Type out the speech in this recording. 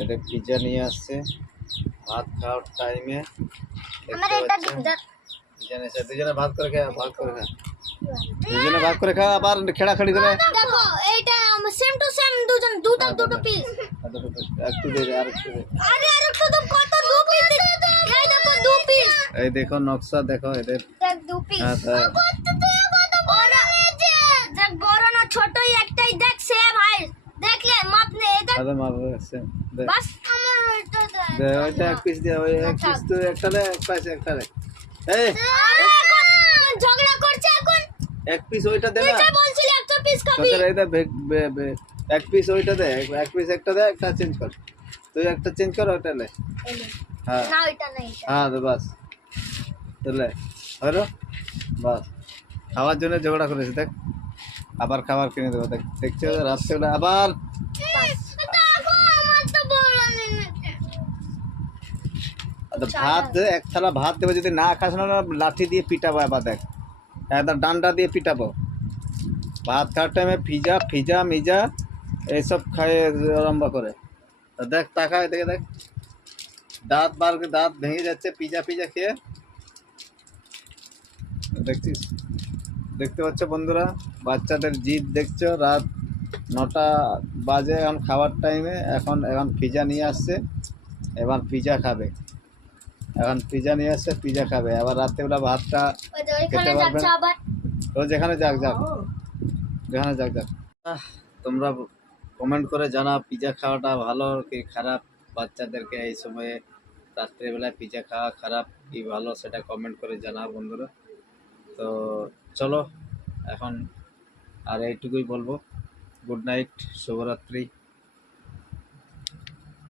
এদের পিজা নিয়ে আসছে ভাত খাওয়ার টাইমে। দুজনে ভাগ করে খা, ভাগ করে খা, দুজনে ভাগ করে খা। আবার খেড়াখড়ি করে দেখো এইটা সেম টু সেম দুজন দুটো দুটো পিস। একটু দে, আর একটু দে। আরে আর একটু তো কত দু পিস। এই দেখো দু পিস। এই দেখো নকশা দেখো এদের। দেখ দু পিস। হ্যাঁ, তাই। কত বড় হয়েছে। দেখ বড় না ছোটই একটাই দেখ সেম ভাই। দেখলে মাপ নে এটা। আরে মার সে দে বাস আমার ওইটা দে। দে, ওইটা এক পিস দে, ওই এক পিস তো একটা দে, এক পিস একটা দে। এই ঝগড়া করছে এখন। এক পিস ওইটা দে না, তুই বলছিলি একটা পিস খাবি। তোদের এইটা এক পিস ওইটা দে, এক পিস একটা দে, একটা চেঞ্জ কর, তুই একটা চেঞ্জ কর, ওইটা লে। হ্যাঁ না ওইটা না এটা। হ্যাঁ তো বাস তাহলে হলো বাস। খাওয়ার জন্য ঝগড়া করেছে দেখ, আবার খাবার কিনে দেবো দেখ, দেখছো রাত্রেবেলা আবার। দেখো আমার তো বড় নেই। ভাত দে, এক থালা ভাত দেবো, যদি না খাস না লাঠি দিয়ে পিটাবো, আবার দেখ একদম ডান্ডা দিয়ে পিটাবো। ভাত খাওয়ার টাইমে পিজা ফিজা মিজা এইসব খায় আরম্ভ করে। তো দেখ তাকায় দেখে দেখ, দাঁত দাঁত ভেঙে যাচ্ছে পিজা পিজা খেয়ে। দেখছিস, দেখতে পাচ্ছ বন্ধুরা, বাচ্চাদের জিদ দেখছো। রাত 9টা বাজে এখন খাওয়ার টাইমে, এখন পিজা নিয়ে আসছে, এবার পিজা খাবে। এখন পিজা নিয়ে আসছে, পিজা খাবে। আবার রাত্রেবেলা ভাতটা খেতে পারবে না। আবার ও যেখানে যাক যাক, যেখানে যাক যাক। তোমরা কমেন্ট করে জানাও পিজা খাওয়াটা ভালো কি খারাপ। বাচ্চাদেরকে এই সময়ে রাত্রেবেলায় পিজা খাওয়া খারাপ কি ভালো, সেটা কমেন্ট করে জানাও বন্ধুরা। তো চলো এখন আর এইটুকুই বলবো। গুড নাইট, শুভরাত্রি।